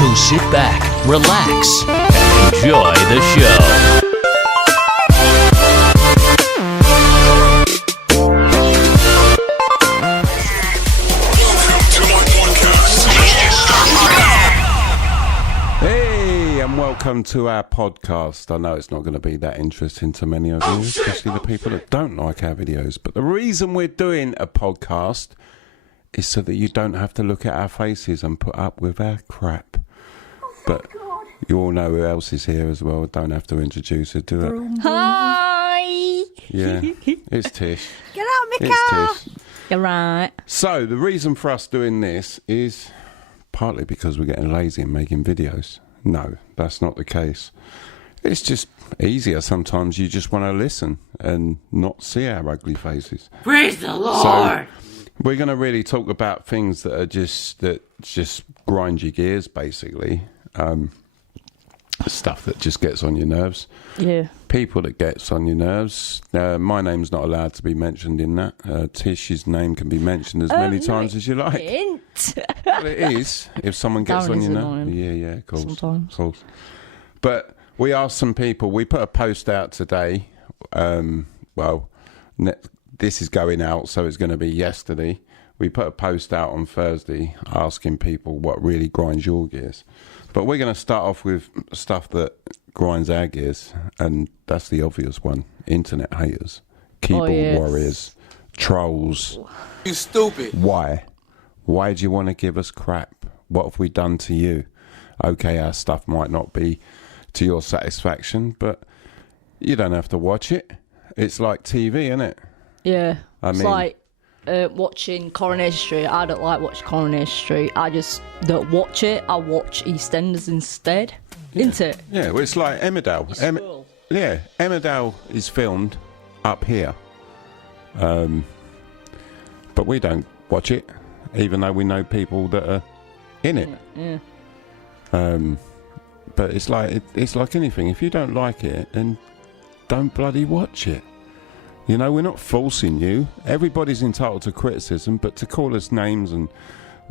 So sit back, relax, and enjoy the show. Welcome to our podcast. I know it's not going to be that interesting to many of you, especially the people that don't like our videos. But the reason we're doing a podcast is so that you don't have to look at our faces and put up with our crap. But you all know who else is here as well. Don't have to introduce her, do it? Hi! Yeah, it's Tish. Get out of my car! It's Tish. You're right. So the reason for us doing this is partly because we're getting lazy and making videos. No, that's not the case. It's just easier sometimes. You just want to listen and not see our ugly faces. Praise the Lord! So we're going to really talk about things that just grind your gears, basically. Stuff that just gets on your nerves. Yeah. People that gets on your nerves. My name's not allowed to be mentioned in that. Tish's name can be mentioned as many times as you like. Well, it is. If someone gets on your nerves. Yeah, of course. Sometimes. Of course. But we asked some people. We put a post out today. This is going out, so it's going to be yesterday. We put a post out on Thursday asking people what really grinds your gears. But we're going to start off with stuff that grinds our gears, and that's the obvious one. Internet haters, keyboard warriors, trolls. You stupid. Why? Why do you want to give us crap? What have we done to you? Okay, our stuff might not be to your satisfaction, but you don't have to watch it. It's like TV, isn't it? Yeah. It's like watching Coronation Street. I don't like watching Coronation Street. I just don't watch it. I watch EastEnders instead. Isn't it? Yeah, well, it's like Emmerdale. Emmerdale is filmed up here. But we don't watch it, even though we know people that are in it. Yeah. But it's like anything. If you don't like it, then don't bloody watch it. You know, we're not forcing you. Everybody's entitled to criticism, but to call us names and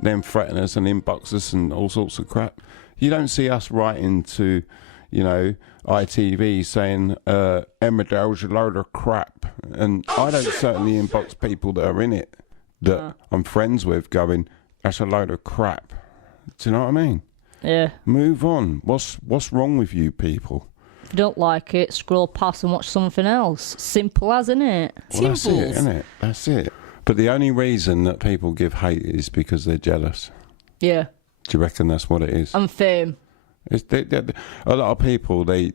then threaten us and inbox us and all sorts of crap, you don't see us writing to, ITV saying Emmerdale's a load of crap. And I don't certainly inbox people that are in it that I'm friends with going, that's a load of crap. Do you know what I mean? Yeah. Move on. What's wrong with you people? If you don't like it, scroll past and watch something else. Simple as, isn't it? Well, that's it, isn't it? That's it. But the only reason that people give hate is because they're jealous. Yeah. Do you reckon that's what it is? And fame. A lot of people, they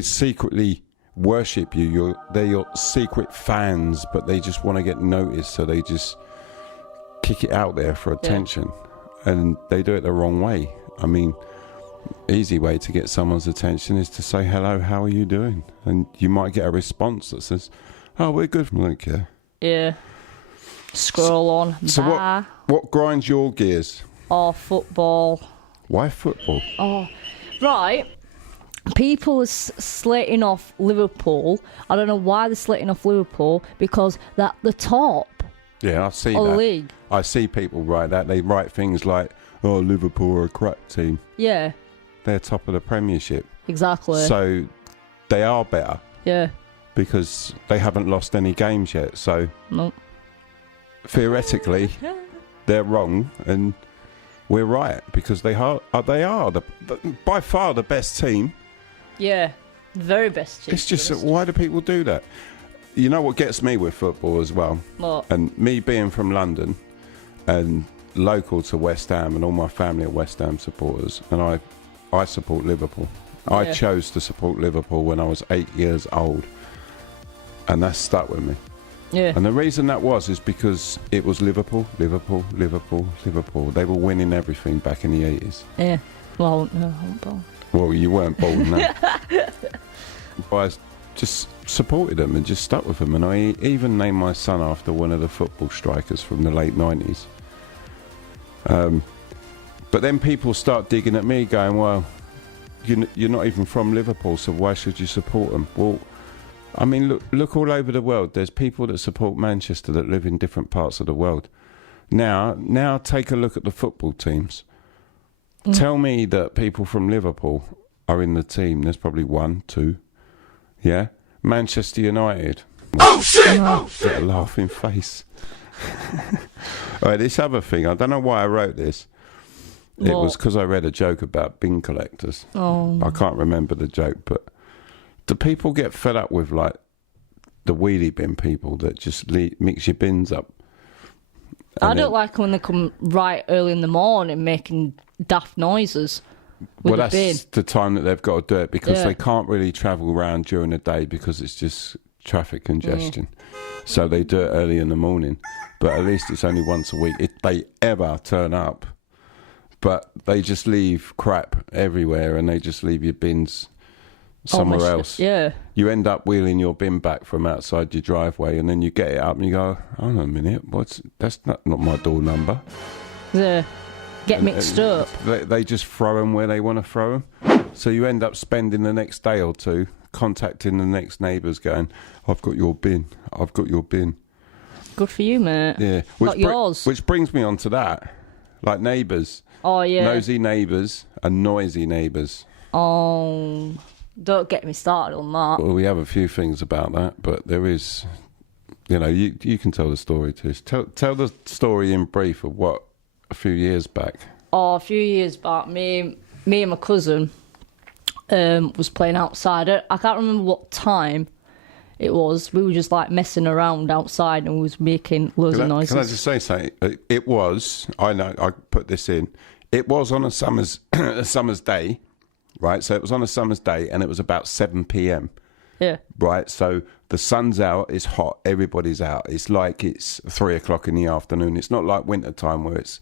secretly worship you. They're your secret fans, but they just want to get noticed, so they just kick it out there for attention. Yeah. And they do it the wrong way. I mean, easy way to get someone's attention is to say, hello, how are you doing? And you might get a response that says, oh, we're good. I don't care. Yeah. Scroll on. So what grinds your gears? Oh, football. Why football? Oh, right. People are slating off Liverpool. I don't know why they're slating off Liverpool, because they're at the top. Yeah, I see of that. The league. I see people write that. They write things like, oh, Liverpool are a crap team. Yeah. They're top of the Premiership. Exactly. So they are better. Yeah. Because they haven't lost any games yet. So nope. Theoretically, they're wrong and we're right, because they are by far the best team. Yeah, the very best team. It's just why do people do that? You know what gets me with football as well? What? And me being from London and local to West Ham, and all my family are West Ham supporters, and I support Liverpool. Yeah. I chose to support Liverpool when I was 8 years old, and that stuck with me. Yeah. And the reason that is because it was Liverpool. They were winning everything back in the 80s. Yeah. Well, no, I wasn't born. Well, you weren't born, no. I just supported them and just stuck with them. And I even named my son after one of the football strikers from the late 90s. But then people start digging at me going, well, you're not even from Liverpool, so why should you support them? Well, I mean, look all over the world. There's people that support Manchester that live in different parts of the world. Now take a look at the football teams. Tell me that people from Liverpool are in the team. There's probably 1, 2. Yeah? Manchester United. Oh, shit! Get a laughing face. All right, this other thing, I don't know why I wrote this. It was because I read a joke about bin collectors. Oh. I can't remember the joke, but do people get fed up with, like, the wheelie bin people that just mix your bins up? I don't like when they come right early in the morning making daft noises with well, the bin. that's the time that they've got to do it because they can't really travel around during the day because it's just traffic congestion. So they do it early in the morning. But at least it's only once a week if they ever turn up. But they just leave crap everywhere and they just leave your bins somewhere else. Yeah. You end up wheeling your bin back from outside your driveway and then you get it up and you go, hold on a minute, that's not my door number. Yeah. Get mixed up. They just throw them where they want to throw them. So you end up spending the next day or two contacting the next neighbours going, I've got your bin. Good for you, mate. Yeah. Not yours. Which brings me on to that. Like neighbours. Oh, yeah. Nosy neighbours and noisy neighbours. Oh, don't get me started on that. Well, we have a few things about that, but there is, you can tell the story too. Tell the story in brief of what a few years back. Oh, a few years back, me and my cousin was playing outside. I can't remember what time it was. We were just like messing around outside and we was making loads of noises. Can I just say something? It was, I know, I put this in. It was on a summer's day, right? So it was on a summer's day and it was about 7 p.m. Yeah. Right, so the sun's out, it's hot, everybody's out. It's like it's 3 o'clock in the afternoon. It's not like winter time where it's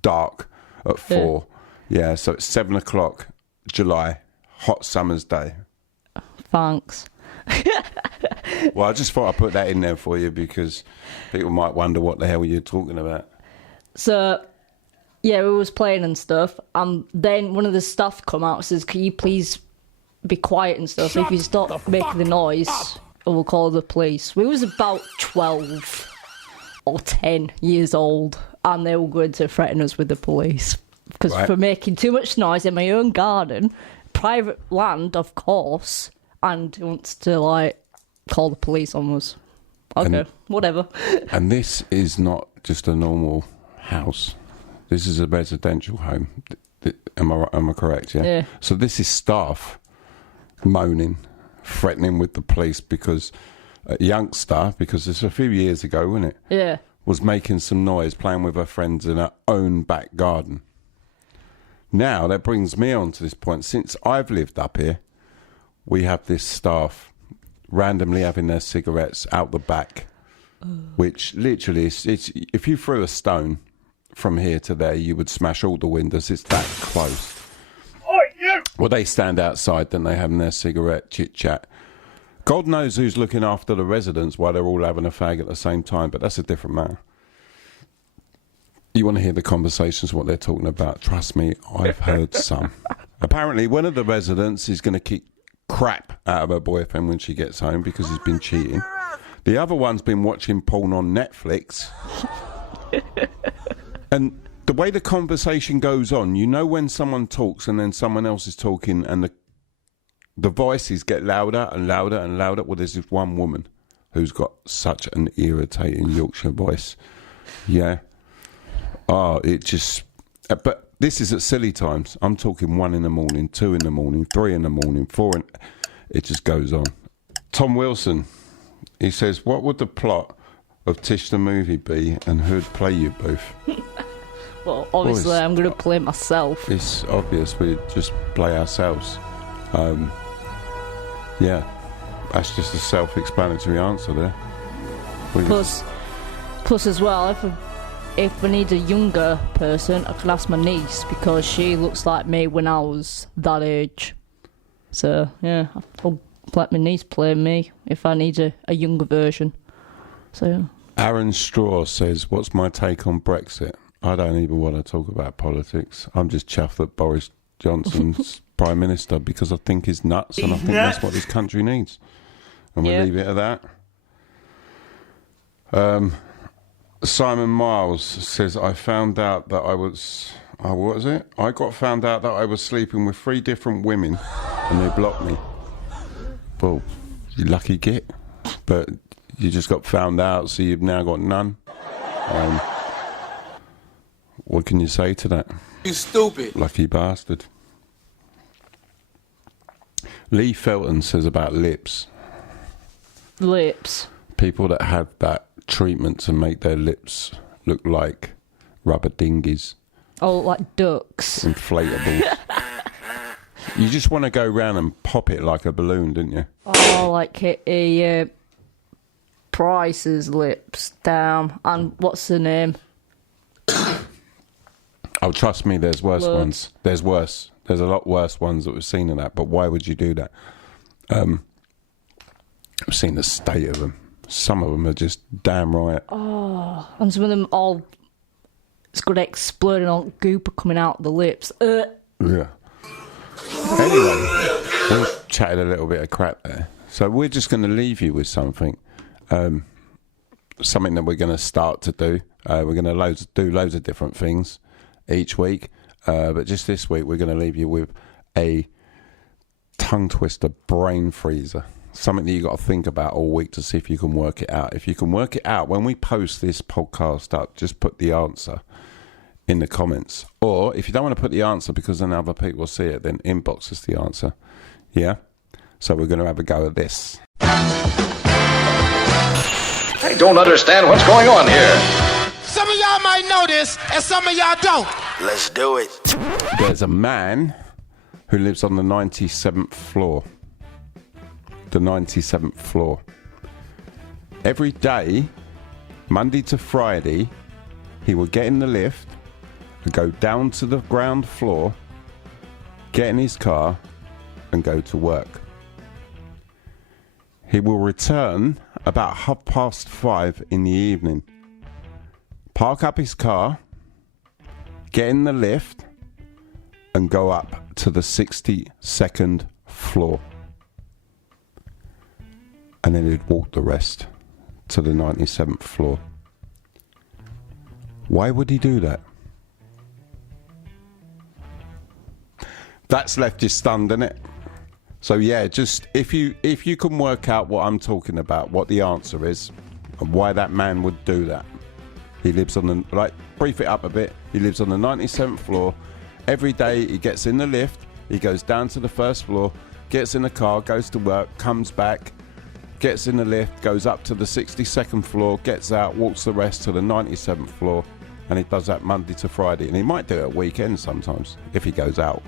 dark at 4. Yeah, so it's 7 o'clock, July, hot summer's day. Thanks. Well, I just thought I'd put that in there for you because people might wonder what the hell you're talking about. So, yeah, we was playing and stuff, and then one of the staff come out and says, can you please be quiet and stuff? If you stop making the noise, I will call the police. We was about 12 or 10 years old, and they were going to threaten us with the police. Because for making too much noise in my own garden, private land, of course, and wants to, like, call the police on us. Okay, whatever. And this is not just a normal house. This is a residential home. Am I correct, yeah? Yeah. So this is staff moaning, threatening with the police because a youngster, because it's a few years ago, wasn't it? Yeah. Was making some noise, playing with her friends in her own back garden. Now, that brings me on to this point. Since I've lived up here, we have this staff randomly having their cigarettes out the back, which literally, it's if you threw a stone from here to there, you would smash all the windows. It's that close. Well, they stand outside, then they having their cigarette chit-chat. God knows who's looking after the residents while they're all having a fag at the same time, but that's a different matter. You want to hear the conversations, what they're talking about. Trust me, I've heard some. Apparently, one of the residents is going to kick crap out of her boyfriend when she gets home because he's been cheating. The other one's been watching porn on Netflix. And the way the conversation goes on, you know when someone talks and then someone else is talking and the voices get louder and louder and louder. Well, there's this one woman who's got such an irritating Yorkshire voice. Yeah. Oh, it just... But this is at silly times. I'm talking 1 in the morning, 2 in the morning, 3 in the morning, 4 in... It just goes on. Tom Wilson, he says, what would the plot of Tish the movie be and who'd play you both? Well, obviously, I'm going to play myself. It's obvious we just play ourselves. Yeah, that's just a self-explanatory answer there. Plus as well, if I need a younger person, I can ask my niece because she looks like me when I was that age. So, yeah, I'll let my niece play me if I need a younger version. So. Aaron Straw says, what's my take on Brexit? I don't even want to talk about politics. I'm just chuffed that Boris Johnson's Prime Minister because I think he's nuts and I think that's what this country needs. And we'll leave it at that. Simon Miles says, I found out that I was Oh, what was it? I got found out that I was sleeping with 3 different women and they blocked me. Well, you lucky git. But you just got found out, so you've now got none. What can you say to that? You stupid. Lucky bastard. Lee Felton says about lips. Lips. People that have that treatment to make their lips look like rubber dinghies. Oh, like ducks. Inflatables. You just want to go round and pop it like a balloon, didn't you? Oh, like a Price's lips. Damn. And what's the name? Oh, trust me, there's worse Look. ones. There's worse. There's a lot worse ones that we've seen than that. But why would you do that? I've seen the state of them. Some of them are just damn right. Oh, and some of them all, it's got exploding, all goop coming out the lips. Yeah. Anyway, we've chatted a little bit of crap there. So we're just going to leave you with something. Something that we're going to start to do. We're going to do loads of different things each week. But just this week, we're going to leave you with a tongue twister brain freezer. Something that you got to think about all week to see if you can work it out. If you can work it out, when we post this podcast up, just put the answer in the comments. Or if you don't want to put the answer because then other people see it, then inbox us the answer. Yeah? So we're going to have a go at this. I don't understand what's going on here. Some of y'all might know this, and some of y'all don't. Let's do it. There's a man who lives on the 97th floor. The 97th floor. Every day, Monday to Friday, he will get in the lift and go down to the ground floor, get in his car, and go to work. He will return about 5:30 in the evening, park up his car, get in the lift, and go up to the 62nd floor. And then he'd walk the rest to the 97th floor. Why would he do that? That's left you stunned, isn't it? So yeah, just if you can work out what I'm talking about, what the answer is, and why that man would do that. He lives on the, brief it up a bit. He lives on the 97th floor. Every day he gets in the lift, he goes down to the first floor, gets in the car, goes to work, comes back, gets in the lift, goes up to the 62nd floor, gets out, walks the rest to the 97th floor, and he does that Monday to Friday. And he might do it at weekends sometimes, if he goes out.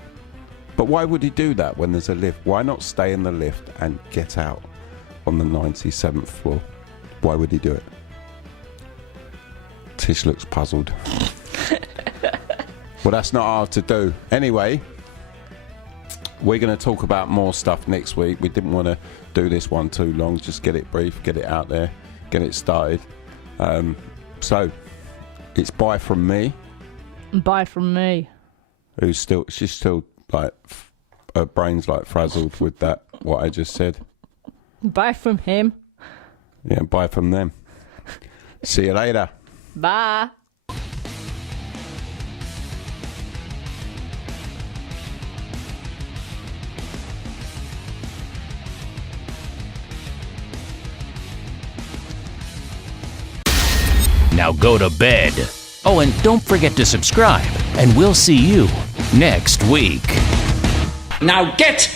But why would he do that when there's a lift? Why not stay in the lift and get out on the 97th floor? Why would he do it? Tish looks puzzled. Well, that's not hard to do. Anyway, we're going to talk about more stuff next week. We didn't want to do this one too long. Just get it brief, get it out there, get it started. So, it's bye from me. Bye from me. She's still like, her brain's like frazzled with that, what I just said. Bye from him. Yeah, bye from them. See you later. Bye. Now go to bed. Oh, and don't forget to subscribe, and we'll see you next week. Now get